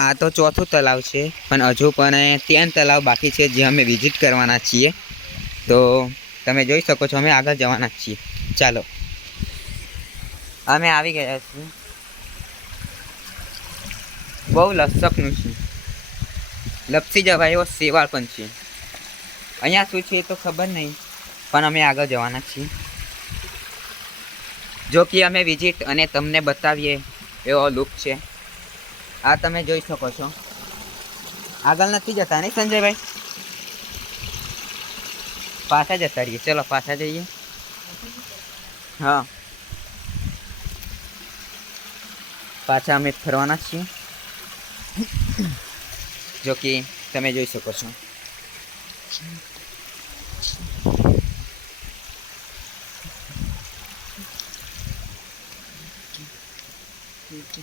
આ તો ચોથું તલાવ છે પણ હજુ પણ ત્રણ તલાવ બાકી છે જે અમે વિઝિટ કરવાના છીએ તો તમે જોઈ શકો છો અમે આગળ જવાના છીએ ચાલો અમે આવી ગયા છીએ બહુ લસકનું છે લપસી જવાયો એવો સેવાળ પણ છે અહીંયા શું છે એ તો ખબર નહીં પણ અમે આગળ જવાના છીએ જો કે અમે વિઝિટ અને તમને બતાવીએ એવો લુક છે આ તમે જોઈ શકો છો આદલ નથી જતા નહીં સંજય ભાઈ પાછા જ જઈએ ચલો પાછા જઈએ હા પાછા મેટ ફરવાના છે જો કે તમે જોઈ શકો છો ઠીક છે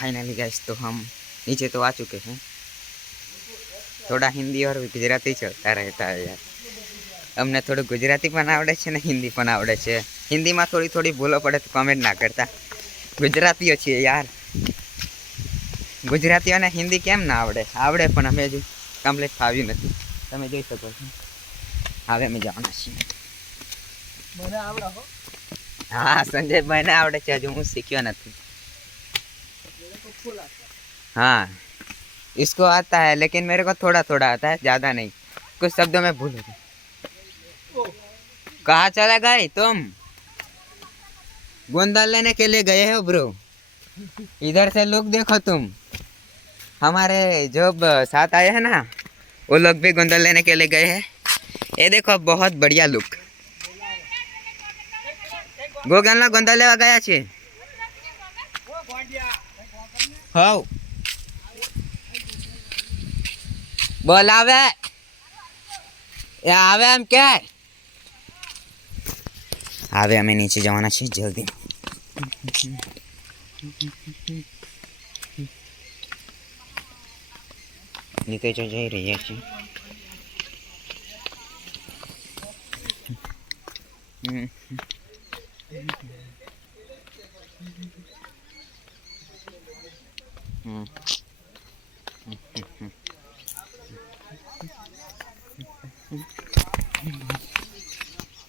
फाइनली गैस तो हम नीचे तो आ चुके हैं થોડા હિન્દી ઓર ગુજરાતી ચડતા રહેતા યાર અમને થોડું ગુજરાતી પણ આવડે છે ને હિન્દી પણ આવડે છે હિન્દીમાં થોડી થોડી ભૂલો પડે તો કોમેન્ટ ના કરતા ગુજરાતીઓ છીએ યાર ગુજરાતીઓને હિન્દી કેમ ના આવડે આવડે પણ અમે હજુ કમ્પ્લીટ ફાવ્યું નથી તમે જોઈ શકો છો હવે અમે જવાના છીએ હા ને આવડે છે હજુ હું શીખ્યો નથી हाँ इसको आता है लेकिन मेरे को थोड़ा थोड़ा आता है ज़्यादा नहीं कुछ शब्दों में भूल हो कहा चला गए तुम गोंदा लेने के लिए गए हो ब्रो इधर से लोग देखो तुम हमारे जो साथ आए हैं ना वो लोग भी गोंदा लेने के लिए गए हैं ये देखो बहुत बढ़िया लुक गोगन गोंदा लेवा गया छे बोल बोला आवे हम क्या आवे हमें नीचे जाना चाहिए जल्दी नीचे जो जा रही है mm 嗯。